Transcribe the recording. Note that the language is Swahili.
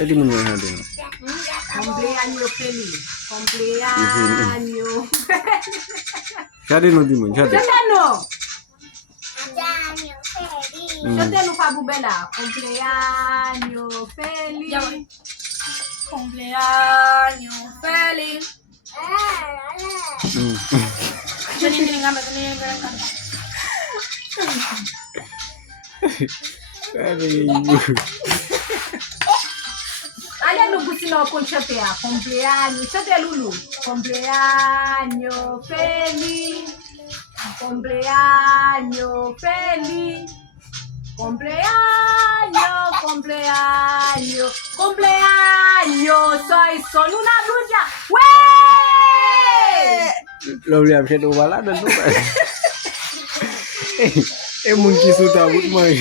Jadi mun yang ada. Compleanno felice. Compleanno. Jadi nanti mun jadi. Cantano. Compleanno felice. Cantano fa bubela. Compleanno felice. Compleanno feliz. Ini ngambil ini kan. Allora non possiamo concepire. Compleanno. C'è Lulu. Compleanno felice. Compleanno felice. Compleanno, sono una brucia. Lo lihat saya dua bala dan dua. Mungkin sudah but mai.